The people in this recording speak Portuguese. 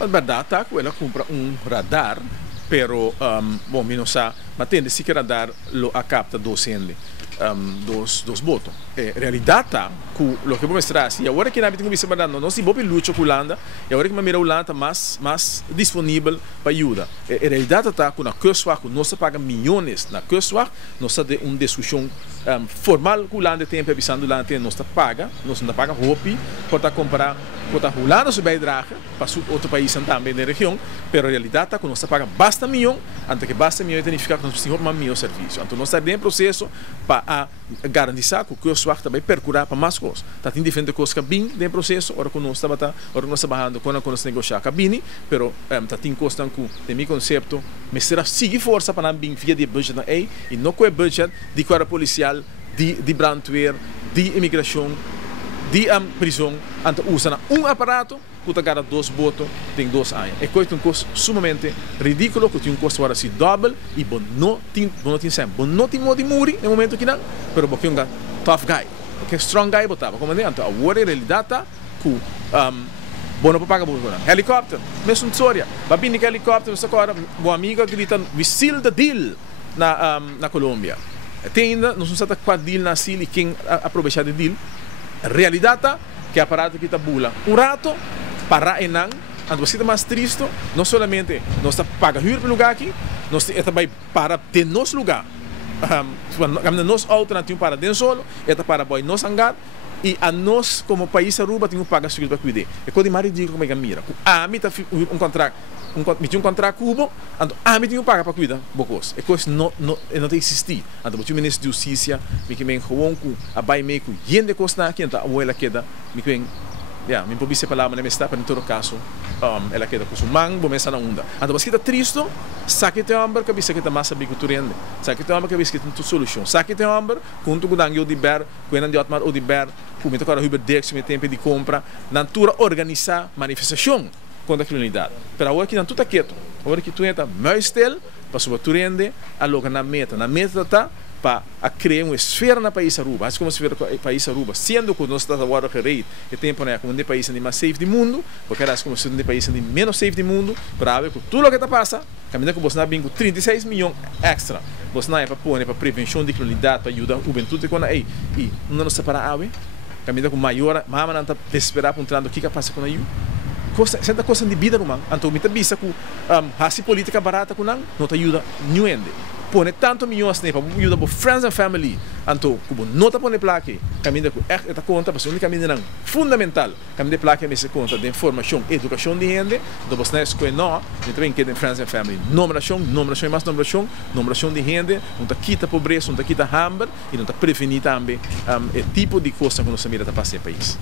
A verdade tá que ela compra radar, pero bom, não sabe, mas tem de que radar lo a capta dos votos. Realidade tá que o que vou mostrar assim, agora que nós temos visto verdade, nós se bobe luta com a Holanda, e agora que nós mira a Holanda mais disponível para ajuda. Realidade tá que na Kustwacht nós paga milhões na Kustwacht, nós tem uma discussão formal com a Holanda tem pensando Holanda tem nós paga roupa para comprar para a Holanda se bijdragen para outro país também na região, pero a realidade tá que nós paga basta milhão, antes que basta milhão significa que nós precisamos mais milhão serviço. Então nós está em processo para garantir que o Kustwacht também percurar para mais coisas. Tá tem diferentes coisas que bem em processo, ora que nós está trabalhando com nós negociar cabine, pero tá tem coisas que tem meu conceito, mas será seguir força para não vir via de budget na e não com o budget de guarda policial, de brandweer, de imigração, de prisão, então usa um aparato que está ganhando 2 votos, tem 2 anos. É coisa um custo sumamente ridículo, que tem um custo agora assim double e não tem sempre, não tem modo de morrer no momento que não, mas porque é um tough guy, porque é strong guy botava, como então agora a realidade está que bom não paga muito, helicóptero, mesmo história, vai vir de helicóptero, você agora, uma amiga grita, we seal the deal na Colômbia. Tem ainda, não sei se qual deal na seal e quem aproveitar de deal. A realidade é que o aparato que está bula rato para enang, então você está mais triste, não somente nós está paga para lugar aqui, nós também para ter nosso lugar. Nós alternativa para dentro solo, está para boy nós hangar e a nós como país Aruba temos que pagar seguro para cuidar. É coisa mais ridícula como é que mira. A mim está um contrato cubo, então a mim tem que pagar para cuidar, bocos. É coisa não tem existir. Então o ministro de Justiça me que vem com a bai me com gente costa aqui, então a ela queda me vem me pode ser palavra na mesta, para em todo caso, ela queda com o mango, vou na onda. Então você está triste, saque te amber que você está mais habituado, saque te amber que você tem solução, saque te amber quando tu ganha o de ber, quando de outro o de ber, como tu agora Uber Dex me tempo de compra, natura organizar manifestação contra a criminalidade. Pero agora que não tudo quieto, agora que tu entra mais estel, para sua turende, a logo na meta está para criar uma esfera na país Aruba, assim como se vê o país Aruba, sendo que nós estamos agora gerando o tempo como um país mais safe do mundo, porque é como se um país menos safe do mundo, para ver que tudo o que está passando, caminhando com você com 36 milhões extra, você não é para pôr para prevenção de criminalidade, para ajudar a juventude quando aí e não nos separar a caminhando com maior, mas não está desesperado para entrar no que passa com aí. Senta coisa de vida rumang, então me tabisa com hasi política barata com não te ajuda nenhum. Pone tanto milhões para ajuda para friends and family, então como não te pone plaque, caminho com esta conta, mas o único caminho não fundamental, caminho de plaque me se conta de informação, educação de gente, do você na escola não, nem também que de friends and family, numeração e mais numeração de gente, não te quita pobreza, não te quita hambre e não te prevenir também o tipo de coisa que nós mira está passando no país.